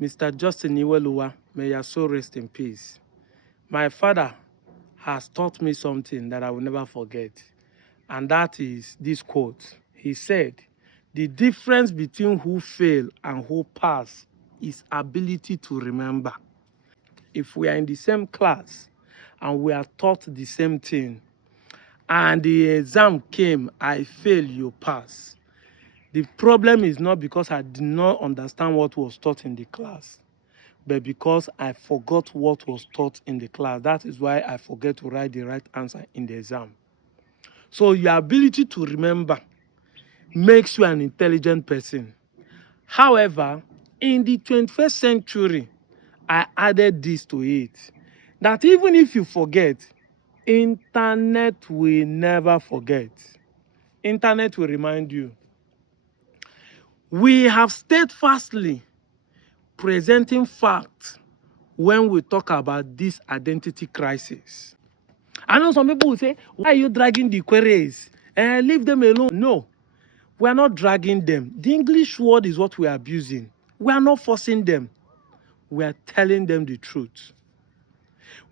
Mr. Justin Iweluwa, may your soul rest in peace. My father has taught me something that I will never forget, and that is this quote. He said, the difference between who fail and who pass is ability to remember. If we are in the same class and we are taught the same thing, and the exam came, I fail, you pass. The problem is not because I did not understand what was taught in the class, but because I forgot what was taught in the class. That is why I forget to write the right answer in the exam. So your ability to remember makes you an intelligent person. However, in the 21st century, I added this to it, that even if you forget, internet will never forget. Internet will remind you. We have steadfastly presenting facts when we talk about this identity crisis. I know some people will say, why are you dragging the Ikweres? Leave them alone. No, we are not dragging them. The English word is what we are abusing. We are not forcing them. We are telling them the truth.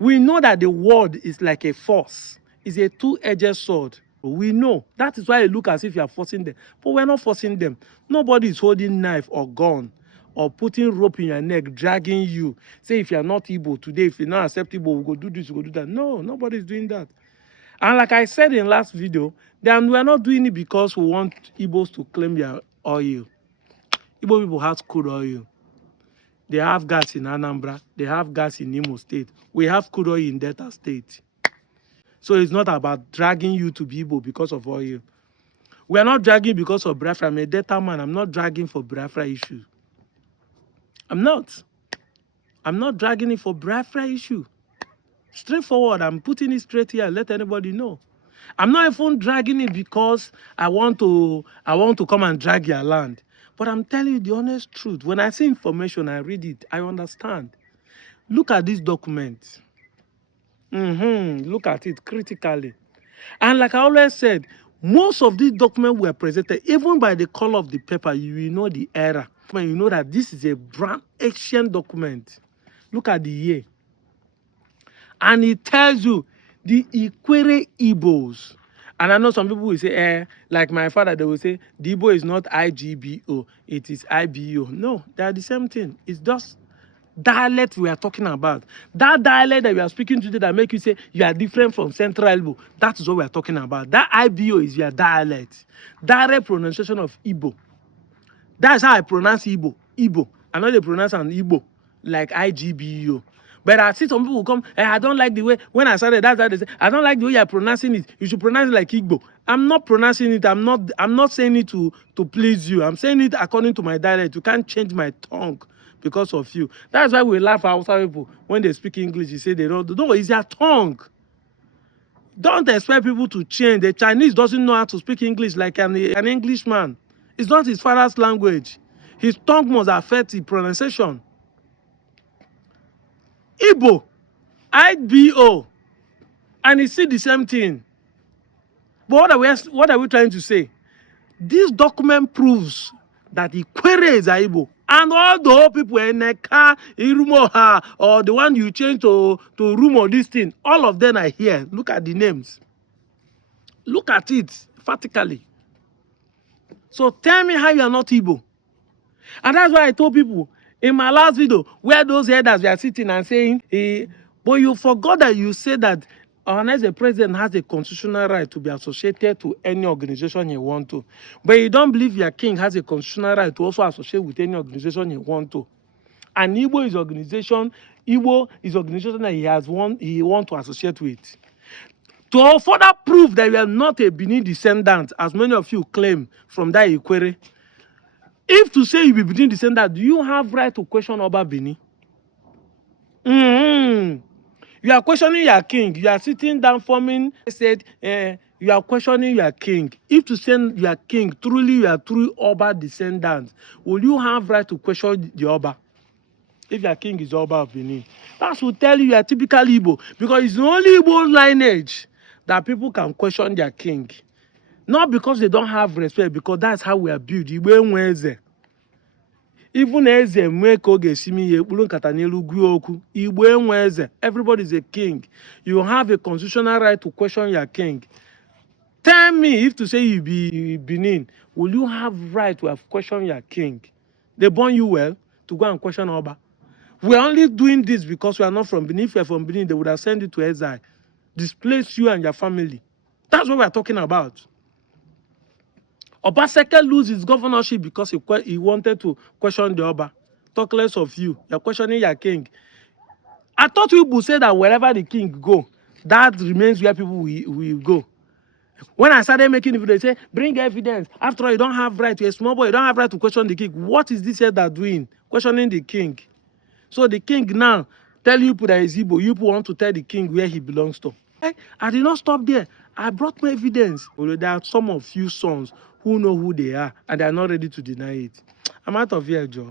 We know that the word is like a force. It's a two-edged sword. We know. That is why it looks as if you are forcing them. But we're not forcing them. Nobody is holding knife or gun or putting rope in your neck, dragging you. Say, if you're not Igbo today, if you're not acceptable, we'll go do this, we'll go do that. No, nobody's doing that. And like I said in last video, then we're not doing it because we want Igbos to claim their oil. Igbo people have crude oil. They have gas in Anambra. They have gas in Imo State. We have crude oil in Delta State. So it's not about dragging you to be Igbo because of oil. We are not dragging because of Biafra. I'm a Delta man. I'm not dragging for Biafra issue. I'm not. I'm not dragging it for Biafra issue. Straightforward. I'm putting it straight here. Let anybody know. I'm not even dragging it because I want to come and drag your land. But I'm telling you the honest truth. When I see information, I read it. I understand. Look at this document. Look at it critically. And like I always said, most of these documents were presented, even by the color of the paper, you will know the era. You know that this is a brand ancient document. Look at the year. And it tells you the Ikweres Igbos. And I know some people will say, like my father, they will say, the Igbo is not IGBO, it is IBO. No, they are the same thing. It's just dialect we are talking about. That dialect that we are speaking today that make you say you are different from Central Igbo, that is what we are talking about. That IBO is your dialect. Direct pronunciation of Igbo. That's how I pronounce Igbo. Igbo. I know they pronounce an Igbo like IGBO. But I see some people come, I don't like the way, when I started, that's how they say, I don't like the way you're pronouncing it. You should pronounce it like Igbo. I'm not pronouncing it. I'm not saying it to please you. I'm saying it according to my dialect. You can't change my tongue because of you. That's why we laugh at Hausa people when they speak English. You say they don't. No, it's their tongue. Don't expect people to change. The Chinese doesn't know how to speak English like an Englishman. It's not his father's language. His tongue must affect the pronunciation. Igbo, IBO, and it's still the same thing. But what are we trying to say? This document proves that Ikweres are Igbo. And all the whole people in Neka, Irumoha, or the one you change to Rumo, this thing, all of them are here. Look at the names. Look at it vertically. So tell me how you are not Igbo. And that's why I told people in my last video, where those elders were sitting and saying, but you forgot that you said that unless the president has a constitutional right to be associated to any organization you want to, but you don't believe your king has a constitutional right to also associate with any organization you want to. And Igbo is organization that he want to associate with. To further prove that you are not a Benin descendant, as many of you claim from that Ikwere, if to say you be Benin descendant, do you have right to question Oba Benin? You are questioning your king. You are sitting down forming, said, you are questioning your king. If to say your king, truly you are true Oba descendant, will you have right to question the Oba? If your king is Oba of Benin. That will tell you are typical Igbo. Because it's the only Igbo lineage that people can question their king. Not because they don't have respect, because that's how we are built. If Even eze make oge simi ye kpulu nkata n'elu gwu okwu. Igbo enwe eze. Everybody is a king. You have a constitutional right to question your king. Tell me, if to say you be Benin, will you have right to have questioned your king? They born you well to go and question Oba. We are only doing this because we are not from Benin. If we are from Benin, they would have sent you to exile, displace you and your family. That's what we are talking about. Obaseki lose his governorship because he wanted to question the Oba. Talk less of you. You're questioning your king. I thought people say that wherever the king go, that remains where people will go. When I started making it, they say, bring evidence. After all, you don't have right. You're a small boy. You don't have right to question the king. What is this here that doing? Questioning the king. So the king now tell you that is Igbo. You want to tell the king where he belongs to. I did not stop there. I brought my evidence. There are some of you sons who know who they are, and they are not ready to deny it. I'm out of here, Joe.